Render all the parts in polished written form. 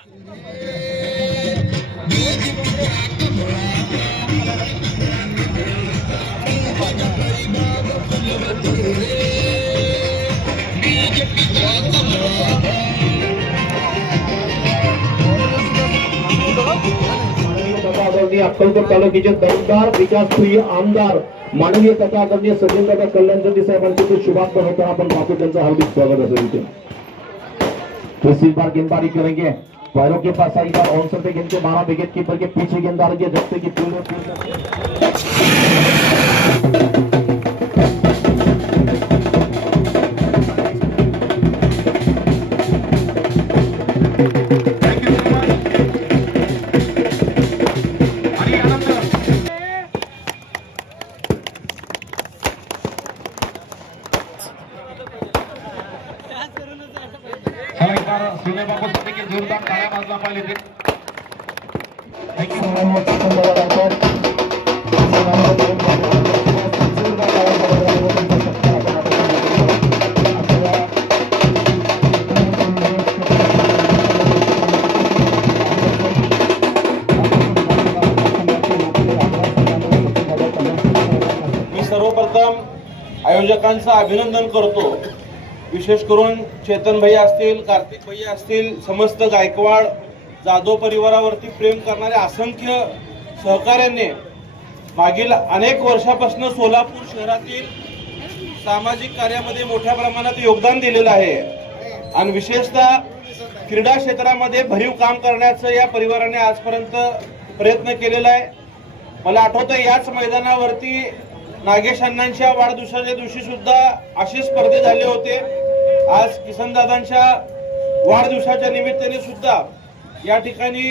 अक्कलकोट तालुक्याचे दमदार विकासप्रिय आमदार माननीय तथा आदरणीय सचिनदादा कल्याणचंदी साहेबांचे शुभारंभ होता आपण बापू त्यांचं हार्दिक स्वागत असेल। इस बार गेंदबाजी करेंगे पैरों के पास आई बार ऑनसर पे गेंद के 12 विकेट कीपर के पीछे गेंदबाज जब्ते की जोरदार टाळ्या वाजला पाहिजे। मी सर्वप्रथम आयोजकांचं अभिनंदन करतो, विशेष करून चेतन भैया असतील, कार्तिक भैया असतील, समस्त गायकवाड जाधव परिवारावरती प्रेम करणाऱ्या असंख्य सहकाऱ्यांनी मागील अनेक वर्षापासून सोलापूर शहरातील सामाजिक कार्यामध्ये मोठ्या प्रमाणात योगदान दिलेलं आहे आणि विशेषतः क्रीडा क्षेत्रामध्ये भरीव काम करण्याचं या परिवाराने आजपर्यंत प्रयत्न केलेला आहे। मला आठवतं याच मैदानावरती नागेश अण्णांच्या वाढदिवसाच्या दिवशी सुद्धा असे स्पर्धे झाले होते। आज किसनदादांच्या वाढदिवसाच्या निमित्ताने सुद्धा या ठिकाणी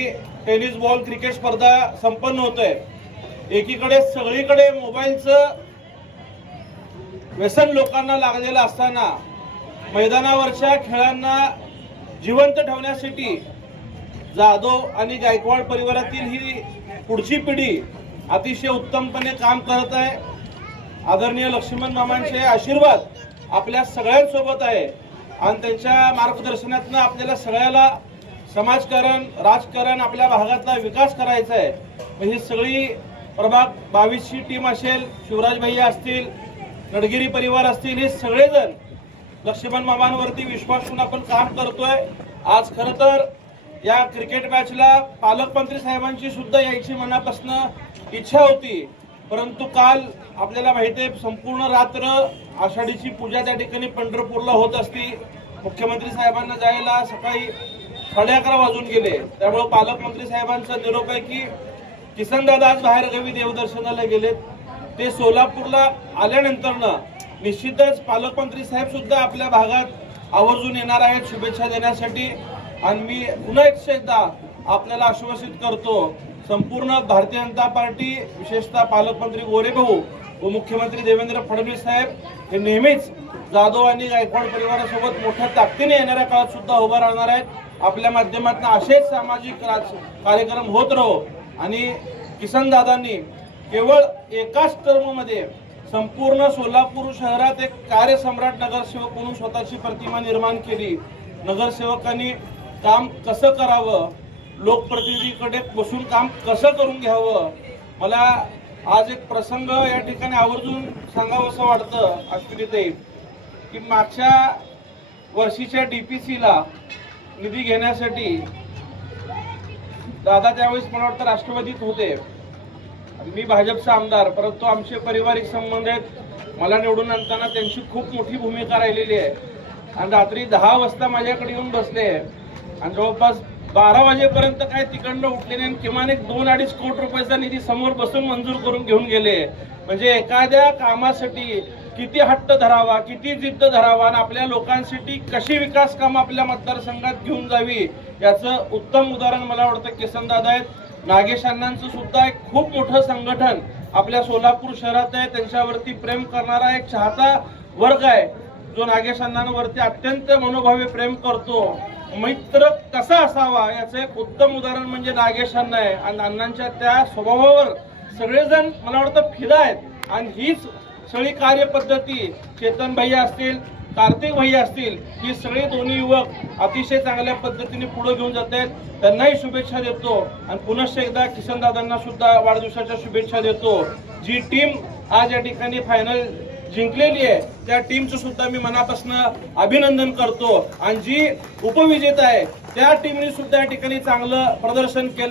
टेनिस बॉल क्रिकेट स्पर्धा संपन्न होतोय। एकीकडे सगळीकडे मोबाईलचं व्यसन लोकांना लागलेलं असताना मैदानावरच्या खेळांना जिवंत ठेवण्यासाठी जाधव आणि गायकवाड परिवारातील ही पुढची पिढी अतिशय उत्तमपणे काम करत आहे। आदरणीय लक्ष्मण मामांचे आशीर्वाद आपल्या सगळ्यांसोबत आहे आणि त्यांच्या मार्गदर्शनातून आपल्याला सगळ्याला समाजकारण, राजकारण, आपल्या भागातला विकास करायचा आहे। ही सगळी प्रभाग 22 ची टीम असेल, शिवराज भैया असतील, नडगिरी परिवार असतील, हे सगळेजण लक्ष्मण मामांवरती विश्वास ठेवून आपण काम करतोय। आज खरं तर या क्रिकेट मॅचला पालकमंत्री साहेबांची सुद्धा यायची मनापासून इच्छा होती, परंतु काल आपल्याला माहिती आहे संपूर्ण रात्र आषाढीची पूजा त्या ठिकाणी पंढरपूरला होत असती। मुख्यमंत्री साहेबांना जायला सकाळी 11:30 वाजून गेले, त्यामुळे पालकमंत्री साहेबांचा निरोप आहे की किसनदादा आज बाहेरगावी देवदर्शनाला गेलेत। ते सोलापूरला आल्यानंतर निश्चितच पालकमंत्री साहेब सुद्धा आपल्या भागात आवर्जून येणार आहेत शुभेच्छा देण्यासाठी। आणि मी पुन्हा एकदा आपल्याला आश्वासित करतो, संपूर्ण भारतीय जनता पार्टी, विशेषतः पालकमंत्री गोरे भाऊ व मुख्यमंत्री देवेंद्र फडणवीस साहेब हे नेहमीच जाधव आणि गायकवाड परिवारासोबत मोठ्या ताकदीने येणाऱ्या काळात सुद्धा उभा राहणार आहेत। आपल्या माध्यमातून असेच सामाजिक कार्यक्रम होत राहो आणि किसनदादांनी केवळ एकाच टर्ममध्ये संपूर्ण सोलापूर शहरात एक कार्यसम्राट नगरसेवक म्हणून स्वतःची प्रतिमा निर्माण केली। नगरसेवकांनी काम कसं करावं, लोकप्रतिनिधीकडे बसून काम कसं करून घ्यावं, मला आज एक प्रसंग या ठिकाणी आवर्जून सांगावंसं वाटतं अश्विनीताई, की मागच्या वर्षीच्या डीपीसीला निधी घेण्यासाठी दादा त्यावेळेस मला वाटतं राष्ट्रवादीत होते, मी भाजपचा आमदार, परंतु आमचे पारिवारिक संबंध आहेत। मला निवडून आणताना त्यांची खूप मोठी भूमिका राहिलेली आहे आणि रात्री 10 वाजता माझ्याकडे येऊन बसले आणि जवळपास 12 वाजेपर्यंत काय तिकडनं उठले नाही, किमान एक 2-2.5 कोटी रुपयाचा निधी समोर बसून मंजूर करून घेऊन गेले। म्हणजे एखाद्या कामासाठी किती हट्ट धरावा, किती जिद्द धरावा आणि आपल्या लोकांसाठी कशी विकास कामं आपल्या मतदारसंघात घेऊन जावी याचं उत्तम उदाहरण मला वाटतं किसनदादा आहेत। नागेश अण्णांचं सुद्धा एक खूप मोठं संघटन आपल्या सोलापूर शहरात आहे, त्यांच्यावरती प्रेम करणारा एक चाहता वर्ग आहे जो नागेश अण्णांवरती अत्यंत मनोभावे प्रेम करतो। मित्र कसा असावा याचं एक उत्तम उदाहरण म्हणजे नागेश अण्णा आहे आणि अण्णांच्या त्या स्वभावावर सगळेजण मला वाटतं फिदा आहेत आणि हीच सगळी कार्यपद्धती चेतन भैया असतील, कार्तिक भैया असतील, ही सगळे दोन्ही युवक अतिशय चांगल्या पद्धतीने पुढे घेऊन जात आहेत. त्यांनाही शुभेच्छा देतो आणि पुनश्च एकदा किसन दादांना सुद्धा वाढदिवसाच्या शुभेच्छा देतो. जी टीम आज या ठिकाणी फायनल जिंकलेली आहे त्या टीमचं सुद्धा मी मनापासून अभिनंदन करतो आणि जी उपविजेता आहे त्या टीमने सुद्धा या ठिकाणी चांगलं प्रदर्शन केलं.